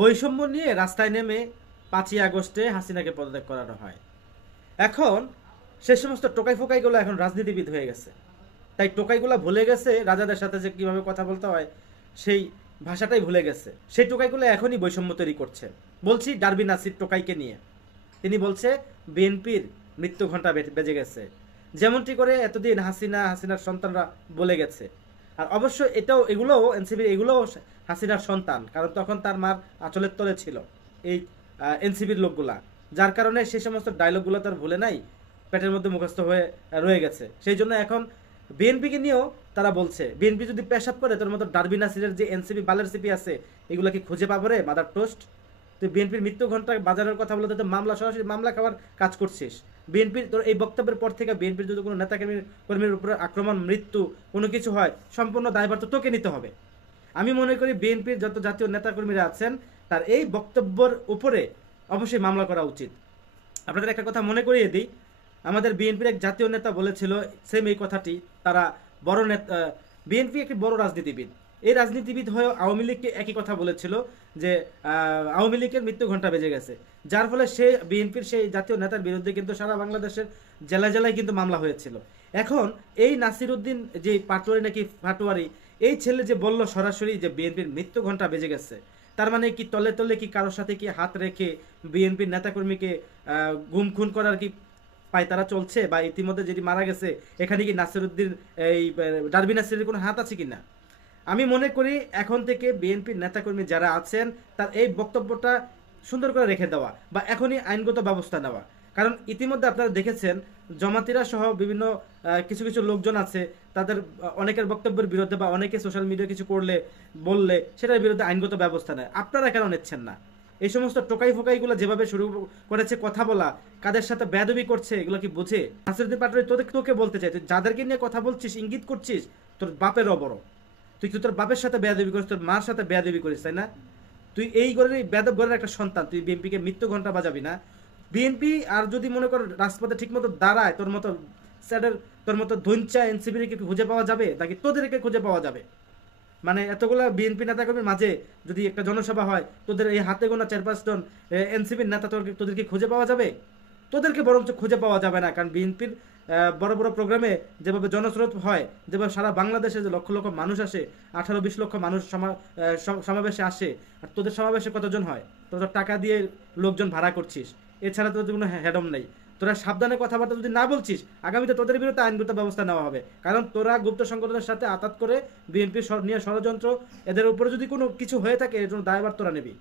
বৈষম্য নিয়ে রাস্তায় নেমে 5ই আগস্টে হাসিনাকে পদত্যাগ করানো হয়। এখন সে সমস্ত টোকাই ফোকাইগুলো এখন রাজনীতিবিদ হয়ে গেছে। তাই টোকাইগুলো ভুলে গেছে রাজাদের সাথে যে কিভাবে কথা বলতে হয়, সেই ভাষাটাই ভুলে গেছে। সেই টোকাইগুলো এখনই বৈষম্য তৈরি করছে। বলছি ডারবি নাসির টোকাইকে নিয়ে। তিনি বলছে বিএনপির মৃত্যু ঘণ্টা বেজে গেছে, যেমনটি করে এতদিন হাসিনার সন্তানরা বলে গেছে। আর অবশ্য এগুলোও এনসিপির এগুলোও হাসিনার সন্তান, কারণ তখন তার মার আঁচলের তলে ছিল এই এনসিপির লোকগুলা। যার কারণে সেই সমস্ত ডায়লগগুলো তার ভুলে নাই, পেটের মধ্যে মুখস্থ হয়ে রয়ে গেছে। সেই জন্য এখন বিএনপিকে নিয়েও তারা বলছে, বিএনপি যদি পেশাব করে তোর মতো ডারবি নাসিরের যে এনসিপি বালের সিপি আছে, এগুলো কি খুঁজে পাবো রে মাদার টোস্ট? তুই বিএনপির মৃত্যু ঘন্টা বাজারের কথা বলতে তো মামলা, সরাসরি মামলা খাওয়ার কাজ করছিস। বিএনপির তোর এই বক্তব্যের পর থেকে বিএনপির যদি কোনো কর্মীর উপরে আক্রমণ, মৃত্যু কোনো কিছু হয়, সম্পূর্ণ দায়ভার তো তোকে নিতে হবে। আমি মনে করি বিএনপির যত জাতীয় নেতাকর্মীরা আছেন, তার এই বক্তব্যের উপরে অবশ্যই মামলা করা উচিত। আপনাদের একটা কথা মনে করিয়ে দিই, আমাদের বিএনপির এক জাতীয় নেতা বলেছিল সেম এই কথাটি। তারা বড় নেতা, বিএনপি একটি বড় রাজনীতিবিদ, এই রাজনীতিবিদ হয়েও আওয়ামী লীগকে একই কথা বলেছিল যে আওয়ামী লীগের মৃত্যু ঘণ্টা বেজে গেছে। যার ফলে সে বিএনপির সেই জাতীয় নেতার বিরুদ্ধে কিন্তু সারা বাংলাদেশের জেলায় জেলায় কিন্তু মামলা হয়েছিল। এখন এই নাসির উদ্দিন যে পাটোয়ারি নাকি ফাটোয়ারি, এই ছেলে যে বলল সরাসরি যে বিএনপির মৃত্যু ঘণ্টা বেজে গেছে, তার মানে কি তলে তলে কি কারোর সাথে কি হাত রেখে বিএনপির নেতাকর্মীকে গুম খুন করার কি পায়তারা চলছে? বা ইতিমধ্যে যেটি মারা গেছে, এখানে কি নাসিরউদ্দিন এই ডারবি নাসিরের কোনো হাত আছে কিনা? আমি মনে করি এখন থেকে বিএনপির নেতাকর্মী যারা আছেন, তার এই বক্তব্যটা সুন্দর করে রেখে দেওয়া বা এখনই আইনগত ব্যবস্থা নেওয়া। কারণ ইতিমধ্যে আপনারা দেখেছেন জমাতিরা সহ বিভিন্ন কিছু কিছু লোকজন আছে, তাদের অনেকের বক্তব্যের বিরুদ্ধে বা অনেকে সোশ্যাল মিডিয়া কিছু বললে সেটার বিরুদ্ধে আইনগত ব্যবস্থা নেয়। আপনারা কেন নিচ্ছেন না? এই সমস্ত টোকাই ফোকাইগুলো যেভাবে শুরু করেছে কথা বলা, কাদের সাথে বেয়াদবি করছে, এগুলো কি বুঝে? নাসিরউদ্দিন পাটোয়ারি তোকে বলতে চাই, তুই যাদেরকে নিয়ে কথা বলছিস, ইঙ্গিত করছিস, তোর বাপেরও বড়। তুই তোর বাপের সাথে বেয়াদবি করিস, তোর মার সাথে বেয়াদবি করিস, তাই না? তুই এই ঘরের বেয়াদব ঘরের একটা সন্তান, তুই বিএনপিকে মৃত্যু ঘন্টা বাজাবি না? বিএনপি আর যদি মনে কর রাজপথে ঠিক মতো দাঁড়ায়, তোর মতো স্যারের, তোর মতো ধৈঞ্চা এনসিপির কি খুঁজে পাওয়া যাবে, নাকি তোদেরকে খুঁজে পাওয়া যাবে? মানে এতগুলা বিএনপি নেতাকর্মীর মাঝে যদি একটা জনসভা হয়, তোদের এই হাতে গোনা 4-5 জন এনসিপির নেতা তোদেরকে খুঁজে পাওয়া যাবে? তোদেরকে বরঞ্চ খুঁজে পাওয়া যাবে না। কারণ বিএনপির বড় বড় প্রোগ্রামে যেভাবে জনস্রোত হয়, যেভাবে সারা বাংলাদেশে যে লক্ষ লক্ষ মানুষ আসে, 18-20 লক্ষ মানুষ সমাবেশে আসে, আর তোদের সমাবেশে কতজন হয়? তোরা টাকা দিয়ে লোকজন ভাড়া করছিস, এছাড়া তোদের কোনো হেডম নেই। তোরা সাবধানে কথাবার্তা যদি না বলছিস, আগামীতে তোদের বিরুদ্ধে আইনগত ব্যবস্থা নেওয়া হবে। কারণ তোরা গুপ্ত সংগঠনের সাথে আতাত করে বিএনপি নিয়ে ষড়যন্ত্র, এদের উপরে যদি কোনো কিছু হয়ে থাকে, এর জন্য দায়ভার তোরা নিবি।